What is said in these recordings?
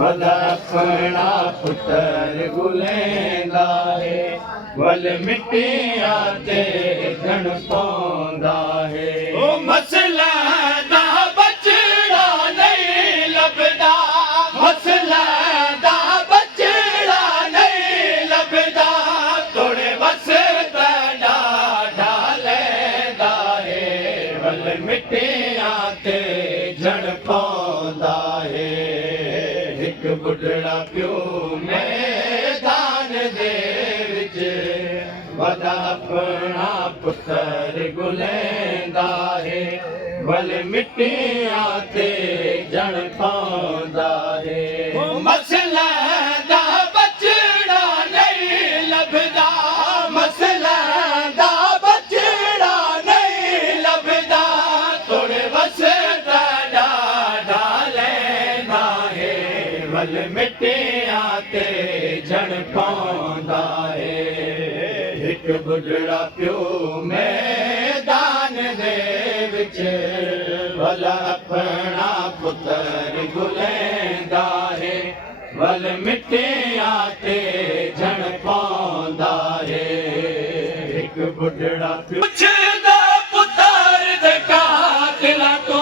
वदा अपना पुत्र गुलेंदा है वल मिट्टिया ते जन पौंदा है ओ मसला दा बचड़ा नहीं लभदा मसला दा बचड़ा नहीं लभदा तोड़े वसदा डाढा लैंदा है वल मिट्टिया ते जन पौंदा है एक बुढ़ड़ा प्यो मैदान दे विच वदा अपना पुत्र गुलेंदा है वल मिट्टिया ते जन पौंदा है मसला दा बचड़ा नहीं लभदा मसला दा बचड़ा नहीं लभदा तोड़े वसदा डाढा लैंदा है वल मिट्टिया ते जन पौंदा है एक बुढ़ड़ा प्यो मैदान दे विच भला अपना पुत्र गुलेंदा है वल मिट्टिया ते जन पौंदा है एक बुढ़ड़ा प्यो पुछदा पुत्र दे कातिला तो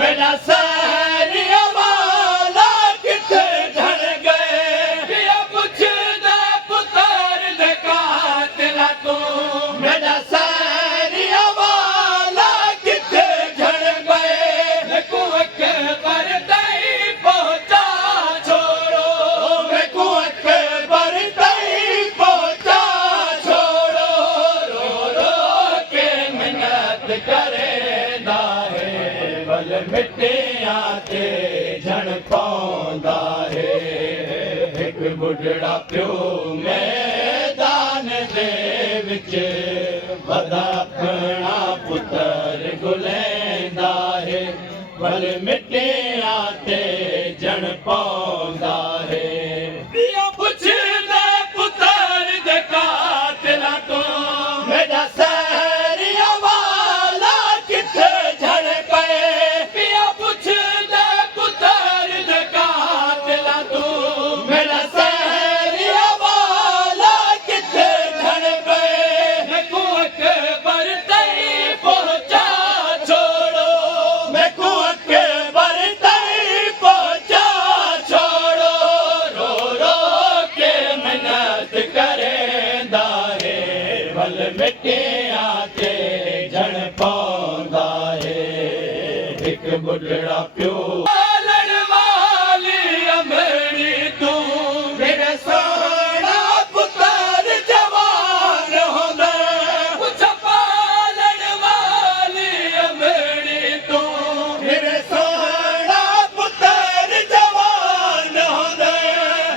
मेरा सारिया वाला किथे झड़ गए पिया पुछदा पुत्र दे कातिला तो मेरा सारिया वाला किथे झड़ गए को अकबर तई पहुंचा छोड़ो मैं को अकबर तई पहुंचा छोड़ो रो रो के मिन्नत करेंदा है वल मिट्टिया ते जन पौंदा है एक बुढ़ड़ा प्यो मैदान दे विच वदा अपना पुत्र गुलेंदा है वल मिट्टिया ते जन पौंदा है पिया पुछदा पुत्र दे कातिला तो मेरा सारिया वाला किथे झड़ गए पिया पुछदा पुत्र दे कातिला तो मेरा सारिया वाला किथे झड़ गए को अकबर तई पहुंचा छोड़ो मैं को अकबर तई पहुंचा छोड़ो रो रो के मिन्नत करेंदा है वल मिट्टिया ते जन पौंदा है एक बुढ़ड़ा प्यो पालण वाली अमरी तू मेरे सोना पुत्र जवान होंदा कुछ पालण वाली अमरी तू मेरे सोना पुत्र जवान होंदा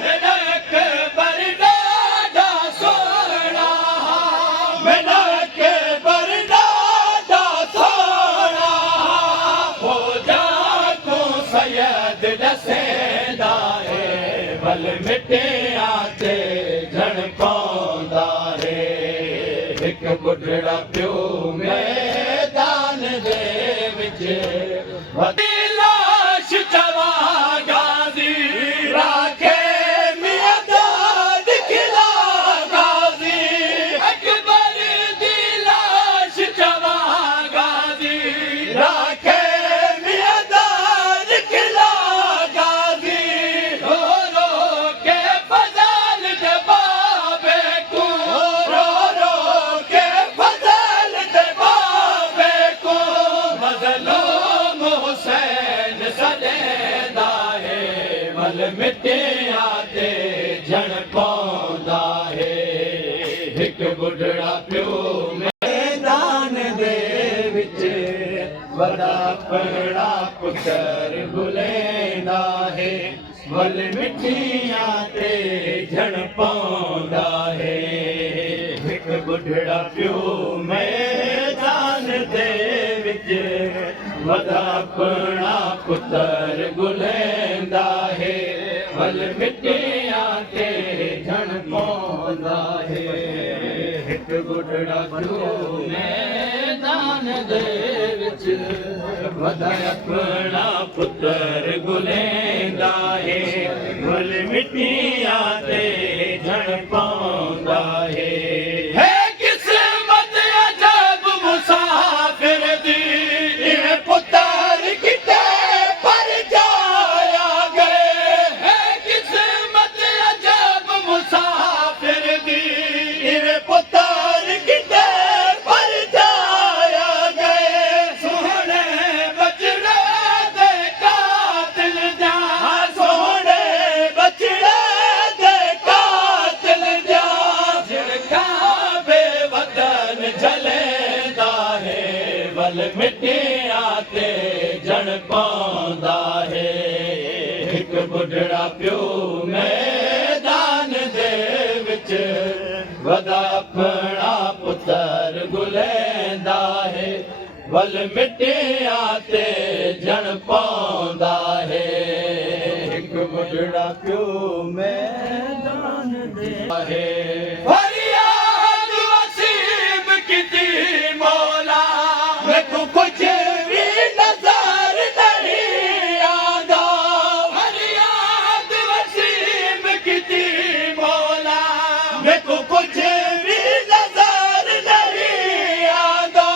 मेरा अकबर डाढा सोना मेरा अकबर डाढा सोना हो जा को सैयद दसेंदा है वल मिट्टिया ते जन पौंदा है एक बुढ़ड़ा प्यो मैदान दे विच वदी लाश जवा गाजी राखे मियां दाद खिला गाजी अकबर दी लाश जवा गाजी राखे मियां दाद खिला गाजी रो रो के फजल दे बाबे को रो रो के फजल दे बाबे को मजलूम हुसैन सदेंदा है वल मिट्टिया ते जन पौंदा है एक बुढ़ड़ा प्यो मैदान दे विच वदा अपना पुत्र गुलेंदा है वल मिट्टिया ते जन पौंदा है एक बुढ़ड़ा प्यो मैदान दे विच वदा अपना पुत्र गुलेंदा है वल मिट्टिया ते जन पौंदा है एक बुढ़ड़ा प्यो मैदान दे विच वदा अपना पुत्र गुलेंदा है मिट्टियां ते जण पाउंदा है किस्मत अजब मुसाफिर दी इह पुत्र किते पर जाया गए है किस्मत अजब मुसाफिर दी इह पुत्र किते पर जाया गए सोहणे बचड़े दे कातिल जा सोहणे बचड़े दे कातिल जा झिड़का बेवतन जलेंदा है वल मिट्टियां ते जण पाउंदा है हिक बुढ़ड़ा प्यो मैदान दे विच वदा अपना पुत्र गुलेंदा है वल मिट्टियां ते जण पाउंदा है हिक बुढ़ड़ा प्यो मैदान दे है फरियाद वसीब कीती मौला मैनू कुछ भी नजर नहीं आंदा फरियाद वसीब कीती मौला मैनू कुछ भी नजर नहीं आंदा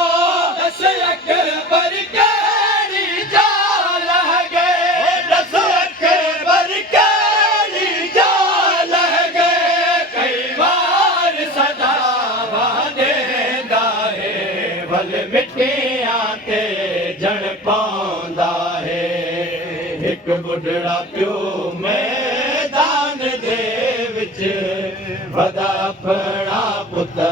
दस अकबर केड़ी जाल गए दस अकबर केड़ी जाल गए कई बार सदावा देंदा है वल मिट्टियां ते जण पाउंदा है हिक बुढ़ड़ा प्यो मैदान दे विच वदा अपना पुत्र